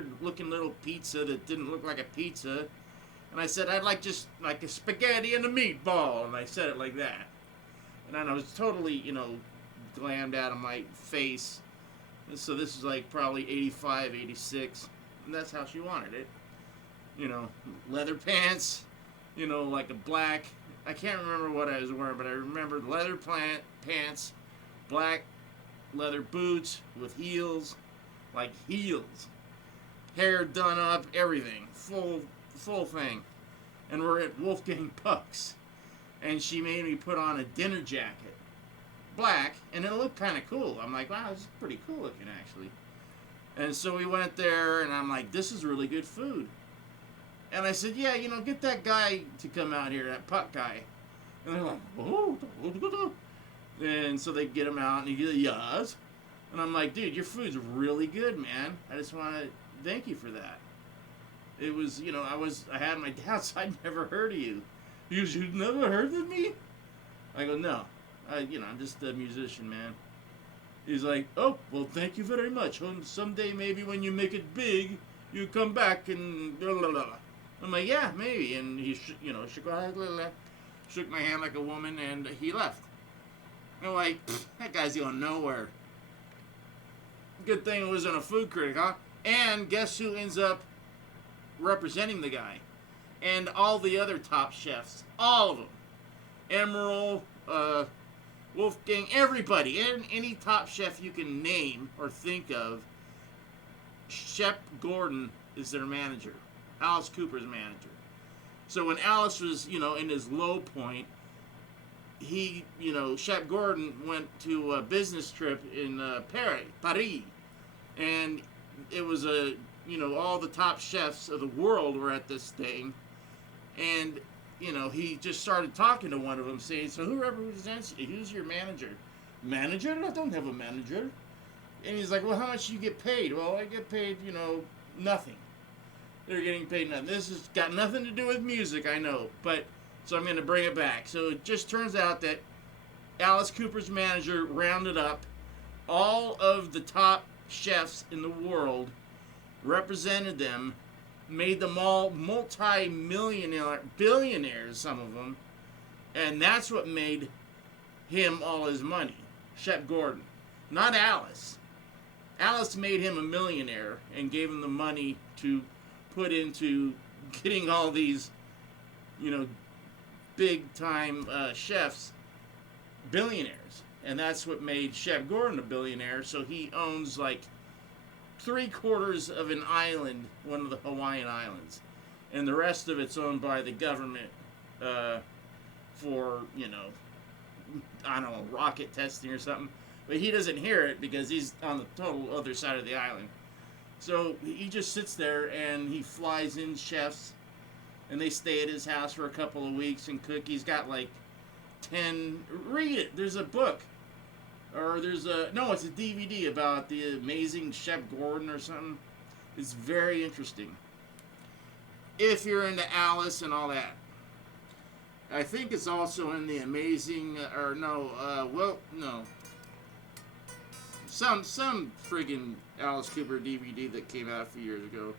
weird-looking little pizza that didn't look like a pizza. And I said, I'd like just like a spaghetti and a meatball. And I said it like that. And then I was totally, you know, glammed out of my face. And so this is like probably 85, 86. And that's how she wanted it. You know, leather pants, you know, like a black, I can't remember what I was wearing, but I remember leather pants, black leather boots with heels, like heels. Hair done up, everything. Full thing. And we're at Wolfgang Puck's. And she made me put on a dinner jacket. Black, and it looked kind of cool. I'm like, wow, this is pretty cool looking, actually. And so we went there, and I'm like, this is really good food. And I said, yeah, you know, get that guy to come out here, that Puck guy. And they're like, oh. And so they get him out, and he goes, yes. And I'm like, dude, your food's really good, man. I just want to thank you for that. It was, you know, I had my doubts. I'd never heard of you. He goes, you've never heard of me? I go, no. I'm just a musician, man. He's like, oh, well, thank you very much. Someday, maybe when you make it big, you come back and blah, blah, blah. I'm like, yeah, maybe. And he, shook my hand like a woman, and he left. I'm like, that guy's going nowhere. Good thing it wasn't a food critic, huh? And guess who ends up representing the guy? And all the other top chefs. All of them. Emerald, Wolfgang, everybody. Any top chef you can name or think of, Shep Gordon is their manager. Alice Cooper's manager. So when Alice was, you know, in his low point, he, you know, Shep Gordon went to a business trip in Paris. And it was all the top chefs of the world were at this thing. And, you know, he just started talking to one of them, saying, so who represents you? Who's your manager? Manager? I don't have a manager. And he's like, well, how much do you get paid? Well, I get paid, you know, nothing. They're getting paid nothing. This has got nothing to do with music, I know. But, so I'm going to bring it back. So it just turns out that Alice Cooper's manager rounded up all of the top chefs in the world, represented them, made them all multi-millionaire, billionaires, some of them, and that's what made him all his money. Shep Gordon. Not Alice. Alice made him a millionaire and gave him the money to put into getting all these, you know, big-time chefs billionaires. And that's what made Shep Gordon a billionaire, so he owns, like, 3/4 of an island, one of the Hawaiian Islands. And the rest of it's owned by the government for, you know, I don't know, rocket testing or something. But he doesn't hear it because he's on the total other side of the island. So he just sits there and he flies in chefs and they stay at his house for a couple of weeks and cook. He's got like 10, read it, there's a book. Or there's it's a DVD about the amazing Shep Gordon or something. It's very interesting. If you're into Alice and all that. I think it's also in the amazing, some friggin' Alice Cooper DVD that came out a few years ago.